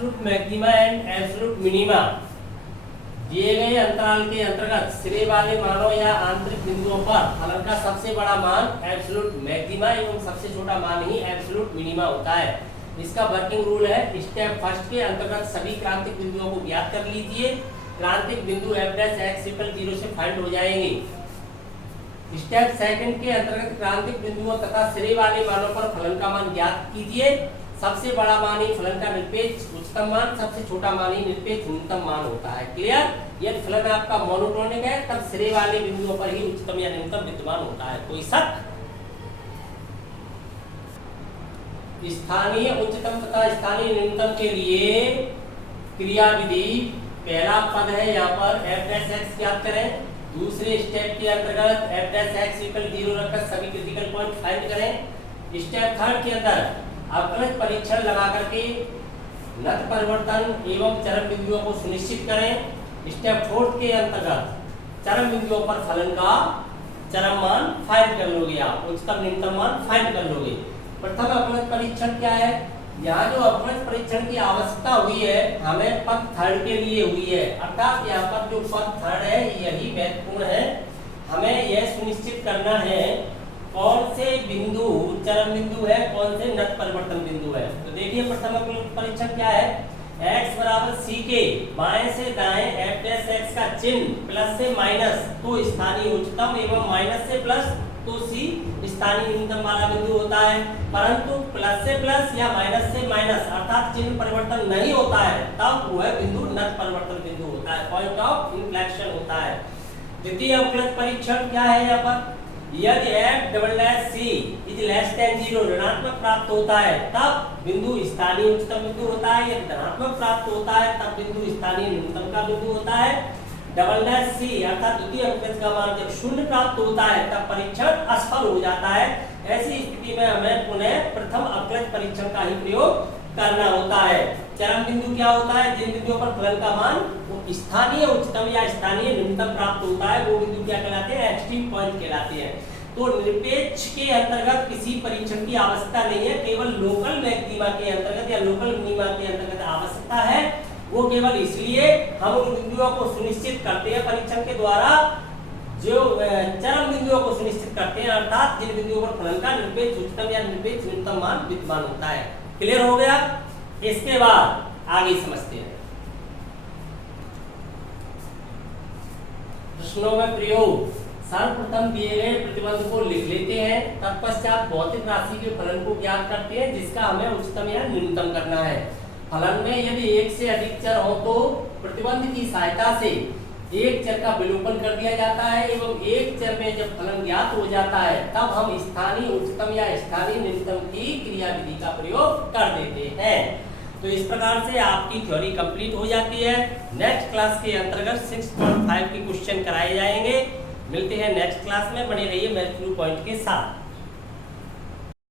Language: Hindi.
Absolute maxima and absolute minima दिए गए अंतराल के अंतर्गत सिरे वाले मानों या आंतरिक बिंदुओं पर फलन का सबसे बड़ा मान एब्सोल्यूट मैक्सिमा एवं सबसे छोटा मान ही एब्सोल्यूट मिनिमा होता है। इसका वर्किंग रूल है, स्टेप फर्स्ट के अंतर्गत सभी क्रांतिक बिंदुओं को ज्ञात कर लीजिए। क्रांतिक बिंदु f'(x=0) से फाइंड हो जाएंगे। स्टेप सेकंड के अंतर्गत क्रांतिक बिंदुओं तथा सिरे वाले मानों पर फलन का मान ज्ञात कीजिए। सबसे बड़ा मान ही फलन का निरपेक्ष उच्चतम मान, सबसे छोटा मान ही निरपेक्ष न्यूनतम मान होता है। क्लियर? यदि फलन आपका मोनोटोनिक है तब सिरे वाले बिंदुओं पर ही उच्चतम या न्यूनतम विद्यमान होता है। कोई शक? स्थानीय उच्चतम तथा स्थानीय न्यूनतम के लिए क्रियाविधि पहला पद है यहाँ पर f'(x) ज्ञात करें। दूसरे स्टेप के अंतर्गत f'(x=0) रखकर सभी क्रिटिकल पॉइंट फाइंड करें। स्टेप थर्ड के अंदर अवकलज परीक्षण लगा करके नत परिवर्तन एवं चरम बिंदुओं को सुनिश्चित करें। स्टेप फोर्थ के अंतर्गत चरम बिंदुओं पर फलन का चरम मान फाइंड कर लोगे, आप उच्चतम न्यूनतम मान फाइंड कर लोगे। प्रथम अवकलज परीक्षण क्या है? यहाँ जो अवकलज परीक्षण की आवश्यकता हुई है हमें पद थर्ड के लिए हुई है, अर्थात यहाँ पर जो पद थर्ड है यही महत्वपूर्ण है। हमें यह सुनिश्चित करना है कौन से बिंदु चरम बिंदु है, कौन से नत परिवर्तन बिंदु है। तो देखिए प्रथम परीक्षण क्या है, x बराबर c के बाएं से दाएं f'(x) का चिन्ह प्लस से माइनस तो स्थानीय उच्चतम एवं माइनस से प्लस तो c स्थानीय न्यूनतम वाला बिंदु होता है। परंतु प्लस से प्लस या माइनस से माइनस अर्थात चिन्ह परिवर्तन नहीं होता है तब वह बिंदु नत परिवर्तन बिंदु होता है, पॉइंट ऑफ इन्फ्लेक्शन होता है। द्वितीय अवकलज परीक्षण क्या है यहाँ पर, यदि f'(c)0 ऋणात्मक प्राप्त होता है तब बिंदु स्थानीय उच्चतम बिंदु होता है। यदि धनात्मक प्राप्त होता है तब बिंदु स्थानीय न्यूनतम का बिंदु होता है। c अर्थात द्वितीय अवकलज का मान जब 0 प्राप्त होता है तब परीक्षण असफल हो जाता है। ऐसी स्थिति में हमें पुनः प्रथम अवकलज परीक्षण का ही प्रयोग करना होता है। चरम बिंदु क्या होता है, जिन बिंदुओं पर फलन का मान स्थानीय उच्चतम या स्थानीय न्यूनतम प्राप्त होता है वो बिंदु क्या कहलाते हैं, एक्सट्रीम पॉइंट कहलाते हैं। तो निरपेक्ष के अंतर्गत किसी परीक्षण की आवश्यकता नहीं है, केवल लोकल मैक्सिमा के अंतर्गत या लोकल मिनिमा के अंतर्गत आवश्यकता है। वो केवल इसलिए हम उन बिंदुओं को सुनिश्चित करते हैं परीक्षण के द्वारा जो चरम बिंदुओं को सुनिश्चित करते हैं, अर्थात जिन बिंदुओं पर फलन का निरपेक्ष उच्चतम या निरपेक्ष न्यूनतम मान विद्यमान होता है। क्लियर हो गया? इसके बाद आगे समझते हैं प्रश्नों में प्रयोग। सर्वप्रथम दिए गए प्रतिबंध को लिख लेते हैं, तत्पश्चात भौतिक राशि के फलन को ज्ञात करते हैं जिसका हमें उच्चतम या न्यूनतम करना है। फलन में यदि एक से अधिक चर हो तो प्रतिबंध की सहायता से एक चर का विलोपन कर दिया जाता है एवं एक चर में जब फलन ज्ञात हो जाता है तब हम स्थानीय उच्चतम या स्थानीय न्यूनतम की क्रियाविधि का प्रयोग कर देते हैं। तो इस प्रकार से आपकी थ्योरी कंप्लीट हो जाती है। नेक्स्ट क्लास के अंतर्गत 6.5 के क्वेश्चन कराए जाएंगे। मिलते हैं नेक्स्ट क्लास में, बने रहिए मैथ्यू पॉइंट के साथ।